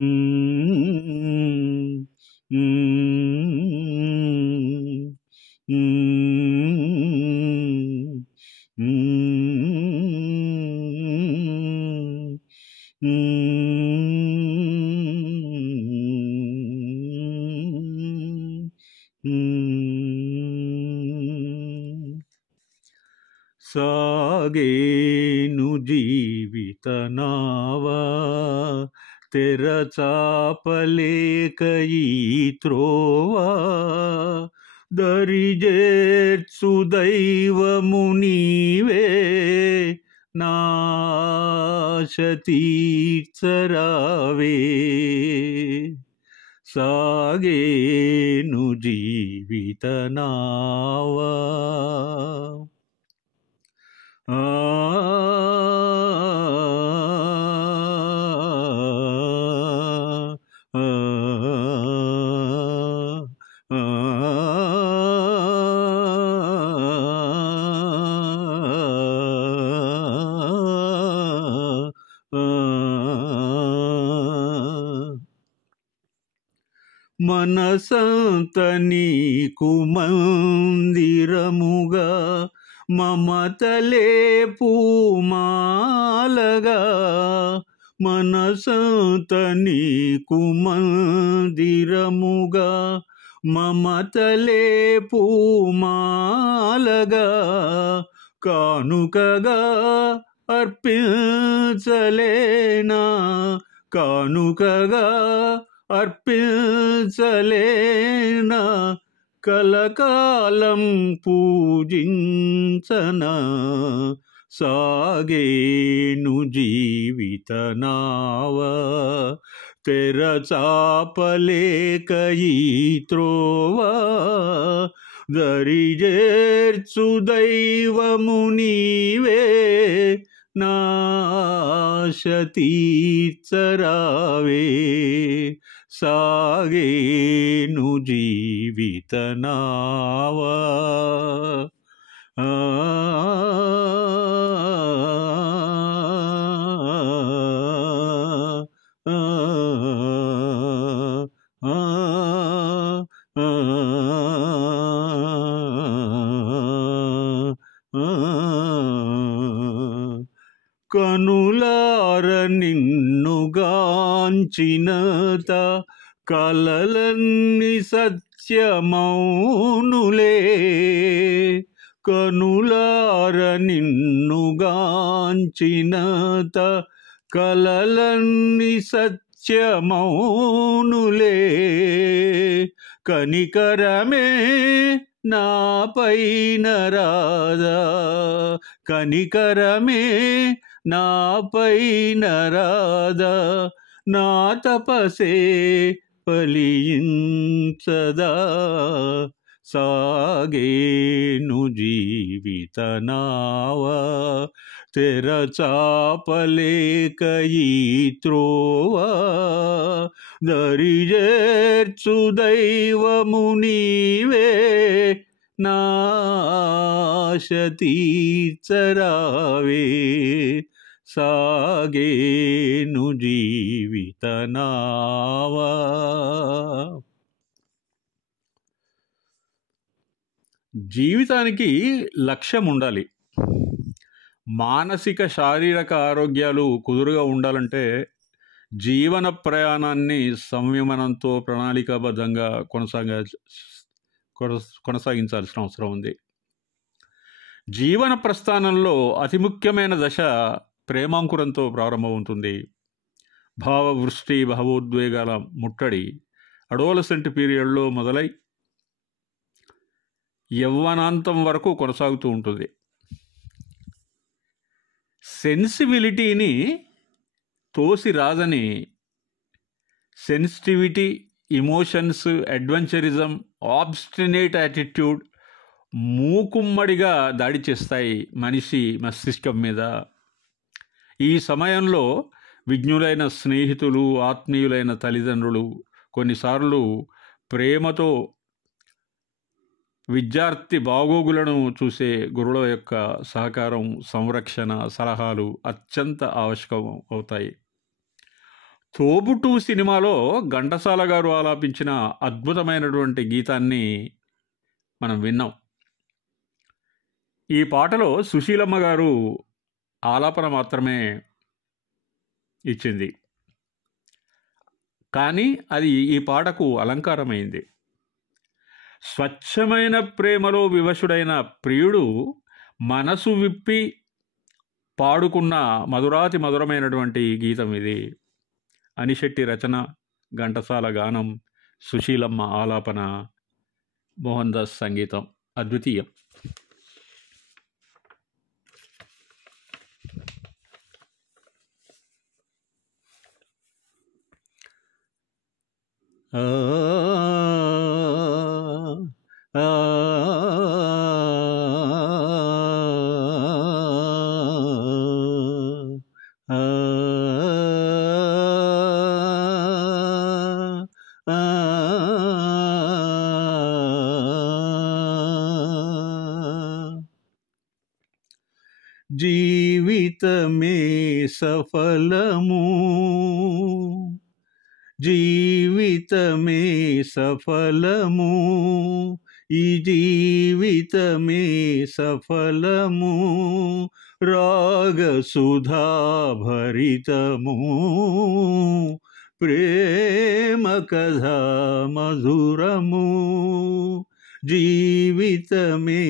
mm, mm, mm, mm, mm, mm. సాగేను జీవిత నావా తెరచాపలేక ఈ త్రోవా దరిజేర్చు దైవము నీవే నాశ తీర్చరావే సాగేను జీవిత నావా ఆ ఆ మనసంత నీకు మందిరముగా మమతలే పూమాలగా మనసంత నీకు మందిరముగా మమతలే పూమాలగా కానుకగా అర్పించలేనా కానుకగా అర్పించలేనా కలకాలం పూజించనా సాగేను జీవిత నావా తెరచాపలేక ఈ త్రోవా దరిజేర్చు దైవము నీవే నాశ తీర్చరావే సాగేను జీవిత నావా ఆ కనులార నిన్నుగాంచినత కలలన్నీ సత్యమౌనులే కనులార నిన్నుగాంచినత కలలన్నీ సత్యమౌనులే కనికరమే నాపైన రాదా కనికరమే నాపైన రాదా నా తపసే ఫలించదా సాగేను జీవిత నావా తెరచాపలేక ఈ త్రోవా దరిజేర్చు దైవము నీవే నాశ తీర్చరావే సాగేను జీవిత నావా జీవితానికి లక్ష్యం ఉండాలి. మానసిక శారీరక ఆరోగ్యాలు కుదురుగా ఉండాలంటే జీవన ప్రయాణాన్ని సంయమనంతో ప్రణాళికాబద్ధంగా కొనసాగించాల్సిన అవసరం ఉంది. జీవన ప్రస్థానంలో అతి ముఖ్యమైన దశ ప్రేమాంకురంతో ప్రారంభమవుతుంది. భావవృష్టి భావోద్వేగాల ముట్టడి అడోలసెంట్ పీరియడ్లో మొదలై యవ్వనాంతం వరకు కొనసాగుతూ ఉంటుంది. సెన్సిబిలిటీని తోసి రాదని సెన్సిటివిటీ, ఇమోషన్స్, అడ్వెంచరిజం, ఆబ్స్టినేట్ యాటిట్యూడ్ మూకుమ్మడిగా దాడి చేస్తాయి మనిషి మస్తిష్కం మీద. ఈ సమయంలో విజ్ఞులైన స్నేహితులు, ఆత్మీయులైన తల్లిదండ్రులు, కొన్నిసార్లు ప్రేమతో విద్యార్థి బాగోగులను చూసే గురువుల యొక్క సహకారం, సంరక్షణ, సలహాలు అత్యంత ఆవశ్యకం అవుతాయి. తోబుట్టు సినిమాలో ఘంటసాల గారు ఆలాపించిన అద్భుతమైనటువంటి గీతాన్ని మనం విన్నాం. ఈ పాటలో సుశీలమ్మ గారు ఆలాపన మాత్రమే ఇచ్చింది, కానీ అది ఈ పాటకు అలంకారమైంది. స్వచ్ఛమైన ప్రేమలో వివశుడైన ప్రియుడు మనసు విప్పి పాడుకున్న మధురాతి మధురమైనటువంటి గీతం ఇది. అనిశెట్టి రచన, ఘంటసాల గానం, సుశీలమ్మ ఆలాపన, మోహన్ దాస్ సంగీతం అద్వితీయం. ఆ ఆ జీవితమే సఫలము, జీవితమే సఫలము, ఈ జీవితమే సఫలము, రాగసుధాభరితము, ప్రేమ కథా మధురము, జీవితమే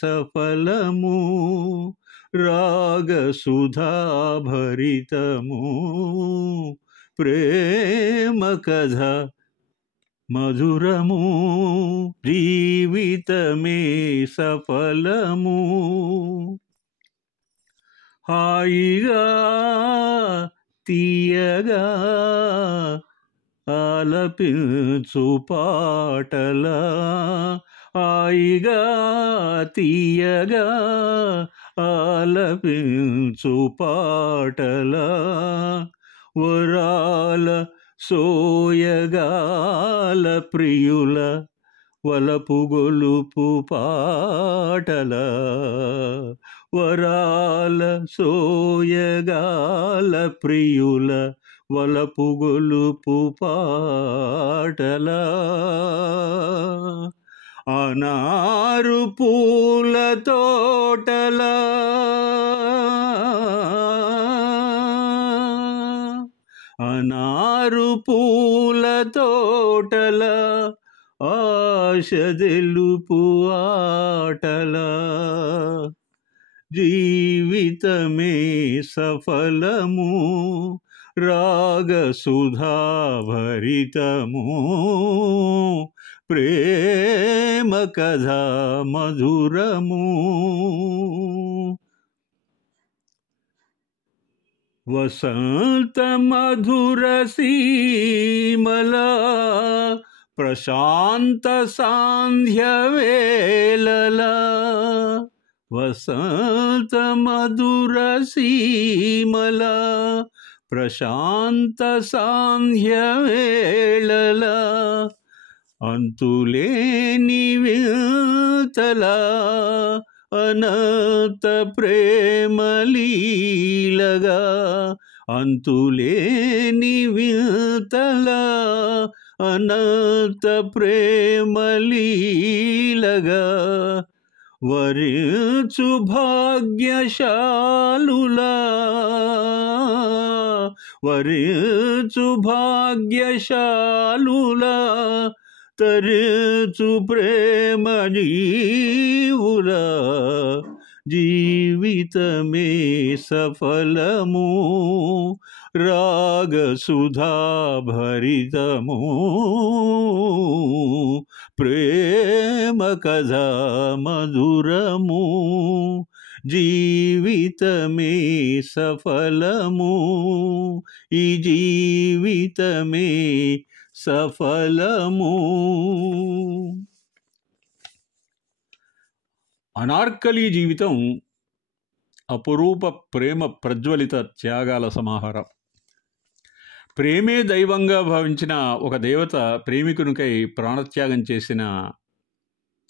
సఫలము, రాగసుధాభరితము, ప్రేమ కథ మధురము, జీవితమే సఫలము. హాయిగా తీయగా ఆలపించు పాటల, హాయిగా తీయగా ఆలపించు పాటల, వరాల సోయగాల ప్రియుల వలపు గొలుపు పాటల, వరాల సోయగాల ప్రియుల వలపు గొలుపు పాటల, అనారు పూల తోటల, అనారు పూల తోటల, ఆశ తెలుపు ఆటల, జీవితమే సఫలము, రాగసుధాభరితము, ప్రేమ కథా మధురము. వసంత మధుర సీమల ప్రశాంత సాంధ్య వేళల, వసంత మధుర సీమల ప్రశాంత సాంధ్య వేళల, అంతులేని వింతల అనంత ప్రేమలీలగా, అంతులేని వింతల అనంత ప్రేమలీలగా, వరించు భాగ్యశాలులా, వరించు భాగ్యశాలులా, తరించు ప్రేమ జీవులా, జీవితమే సఫలము, రాగసుధాభరితము, ప్రేమ కథా మధురము, జీవితమే సఫలము, ఈ జీవితమే సఫలము. అనార్కలి జీవితం అపురూప ప్రేమ ప్రజ్వలిత త్యాగాల సమాహారం. ప్రేమే దైవంగా భావించిన ఒక దేవత ప్రేమికునికై ప్రాణత్యాగం చేసిన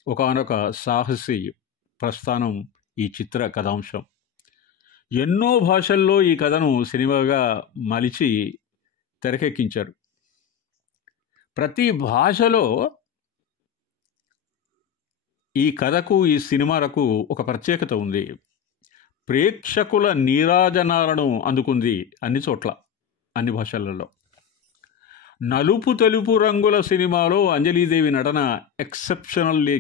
ఒకానొక సాహసి ప్రస్థానం ఈ చిత్ర కథాంశం. ఎన్నో భాషల్లో ఈ కథను సినిమాగా మలిచి తెరకెక్కించారు. ప్రతి భాషలో ఈ కథకు, ఈ సినిమాలకు ఒక ప్రత్యేకత ఉంది. ప్రేక్షకుల నీరాజనాలను అందుకుంది అన్ని చోట్ల, అన్ని భాషలలో. నలుపు తెలుపు రంగుల సినిమాలో అంజలీదేవి నటన ఎక్సెప్షనల్లీ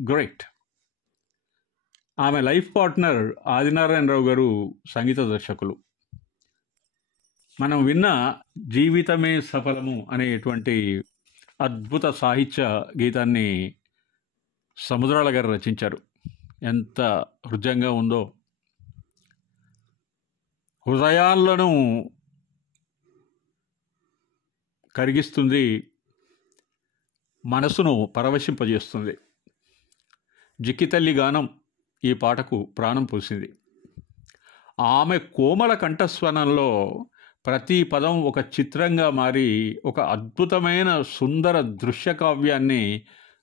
గ్రేట్. ఆమె లైఫ్ పార్ట్నర్ ఆదినారాయణరావు గారు సంగీత దర్శకులు. మనం విన్న జీవితమే సఫలము అనేటువంటి అద్భుత సాహిత్య గీతాన్ని సముద్రాల గారు రచించారు. ఎంత హృదయంగా ఉందో, హృదయాలను కరిగిస్తుంది, మనసును పరవశింపజేస్తుంది. జిక్కితల్లి గానం ఈ పాటకు ప్రాణం పోసింది. ఆమె కోమల కంఠస్వరంలో ప్రతి పదం ఒక చిత్రంగా మారి ఒక అద్భుతమైన సుందర దృశ్యకావ్యాన్ని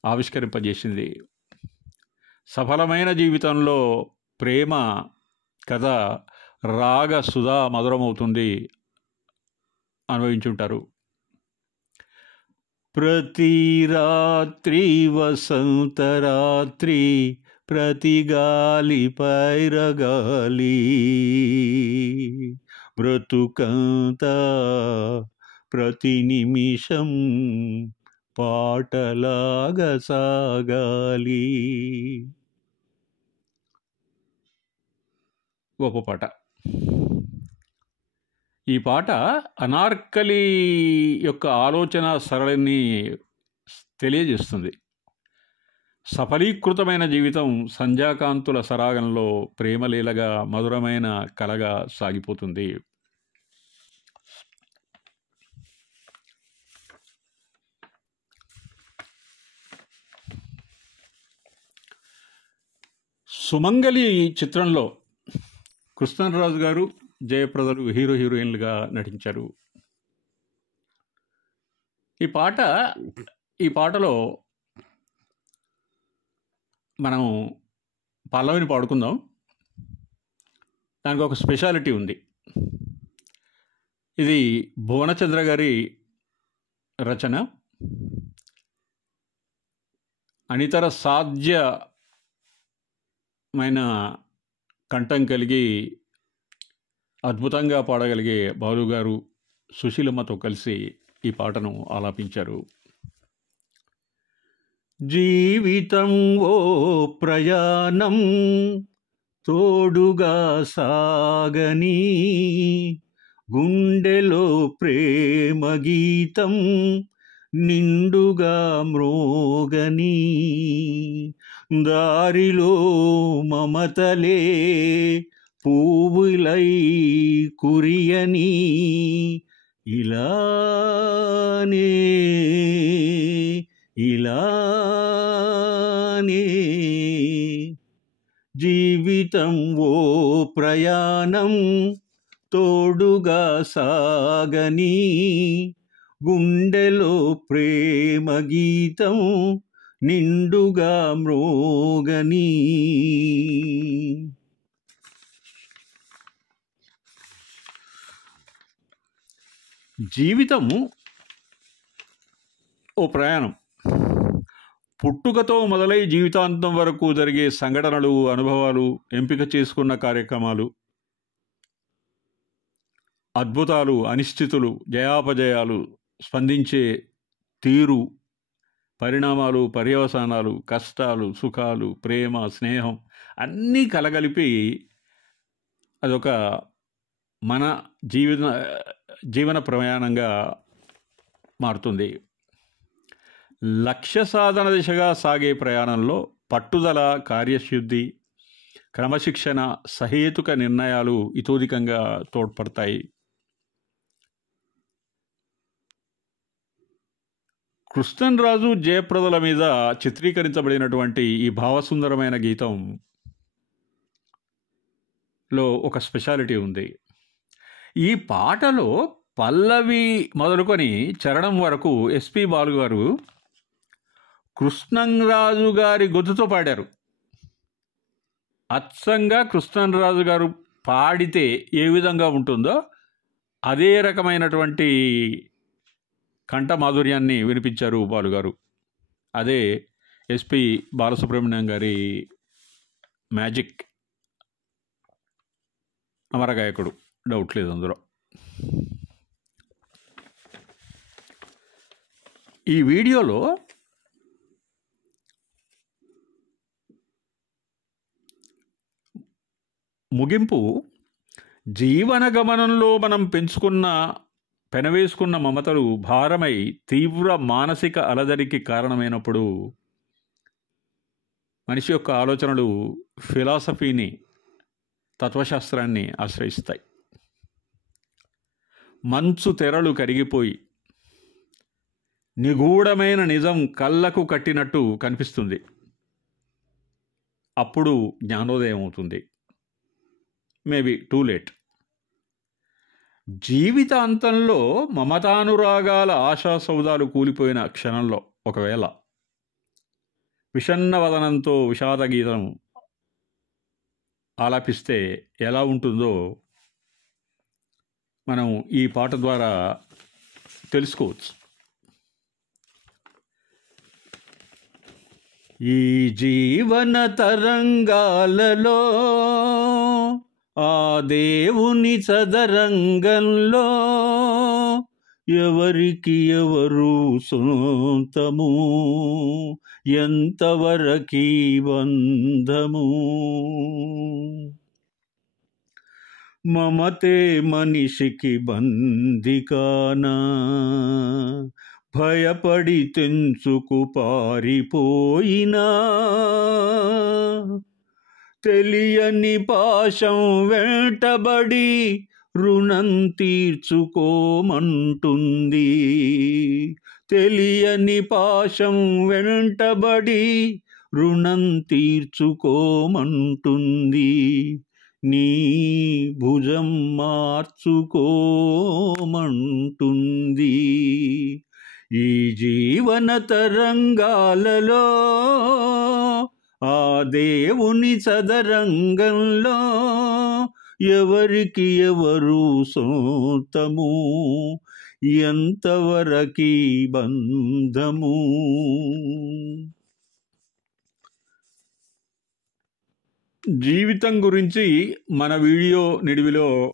ఆవిష్కరింపజేసింది. సఫలమైన జీవితంలో ప్రేమ కథ రాగ సుధా మధురమవుతుంది, అనుభవించుంటారు. ప్రతి రాత్రి వసంతరాత్రి, ప్రతి గాలి పైరగాలి, బ్రతుకంతా ప్రతి నిమిషం పాటలాగా సాగాలి. గొప్ప పాట. ఈ పాట అనార్కలి యొక్క ఆలోచన సరళిని తెలియజేస్తుంది. సఫలీకృతమైన జీవితం సంధ్యాకాంతుల సరాగంలో ప్రేమలీలగా మధురమైన కలగా సాగిపోతుంది. సుమంగలి చిత్రంలో కృష్ణరాజు గారు, జయప్రదలు హీరో హీరోయిన్లుగా నటించారు. ఈ పాటలో మనం పల్లవిని పాడుకుందాం. దానికి ఒక స్పెషాలిటీ ఉంది. ఇది భువనచంద్ర గారి రచన. అనితర సాధ్యమైన కంఠం కలిగి అద్భుతంగా పాడగలిగే బాలు గారు సుశీలమ్మతో కలిసి ఈ పాటను ఆలాపించారు. జీవితం ఓ ప్రయాణం తోడుగా సాగని, గుండెలో ప్రేమ గీతం నిండుగా మ్రోగని, దారిలో మమతలే పువ్వులై కురియని, ఇలానే జీవితం ఓ ప్రయాణం తోడుగా సాగని, గుండెలో ప్రేమ గీతం నిండుగా మ్రోగని. జీవితము ఓ ప్రయాణం. పుట్టుకతో మొదలై జీవితాంతం వరకు జరిగే సంఘటనలు, అనుభవాలు, ఎంపిక చేసుకున్న కార్యక్రమాలు, అద్భుతాలు, అనిశ్చితులు, జయాపజయాలు, స్పందించే తీరు, పరిణామాలు, పర్యవసానాలు, కష్టాలు, సుఖాలు, ప్రేమ, స్నేహం అన్నీ కలగలిపి అదొక మన జీవన ప్రయాణంగా మారుతుంది. లక్ష్య సాధన దిశగా సాగే ప్రయాణంలో పట్టుదల, కార్యశుద్ధి, క్రమశిక్షణ, సహేతుక నిర్ణయాలు ఇతోధికంగా తోడ్పడతాయి. కృష్ణరాజు, జయప్రదల మీద చిత్రీకరించబడినటువంటి ఈ భావసుందరమైన గీతంలో ఒక స్పెషాలిటీ ఉంది. ఈ పాటలో పల్లవి మొదలుకొని చరణం వరకు ఎస్పి బాలు గారు కృష్ణరాజు గారి గొంతుతో పాడారు. అచ్చంగా కృష్ణరాజు గారు పాడితే ఏ విధంగా ఉంటుందో అదే రకమైనటువంటి కంఠ మాధుర్యాన్ని వినిపించారు బాలుగారు. అదే ఎస్పి బాలసుబ్రహ్మణ్యం గారి మ్యాజిక్. అమరగాయకుడు, డౌట్ లేదు అందులో. ఈ వీడియోలో ముగింపు జీవన గమనంలో మనం పెనవేసుకున్న మమతలు భారమై తీవ్ర మానసిక అలజడికి కారణమైనప్పుడు మనిషి యొక్క ఆలోచనలు ఫిలాసఫీని, తత్వశాస్త్రాన్ని ఆశ్రయిస్తాయి. మంచు తెరలు కరిగిపోయి నిగూఢమైన నిజం కళ్ళకు కట్టినట్టు కనిపిస్తుంది. అప్పుడు జ్ఞానోదయం అవుతుంది. Maybe too late. జీవితాంతంలో మమతానురాగాల ఆశా సౌధాలు కూలిపోయిన క్షణంలో ఒకవేళ విషన్న వదనంతో విషాద గీతం ఆలాపిస్తే ఎలా ఉంటుందో మనం ఈ పాట ద్వారా తెలుసుకోవచ్చు. ఈ జీవన తరంగాలలో ఆ దేవుని చదరంగంలో ఎవరికి ఎవరు సొంతము, ఎంతవరకీ బంధము. మమతే మనిషికి బందికానా, భయపడి తెంచుకు పారిపోయినా తెలియని పాశం వెంటబడి రుణం తీర్చుకోమంటుంది. తెలియని పాశం వెంటబడి రుణం తీర్చుకోమంటుంది. నీ భుజం మార్చుకోమంటుంది. ఈ జీవన తరంగాలలో ఆ దేవుని చదరంగంలో ఎవరికి ఎవరు సొంతము, ఎంతవరకీ బంధము. జీవితం గురించి మన వీడియో నిడివిలో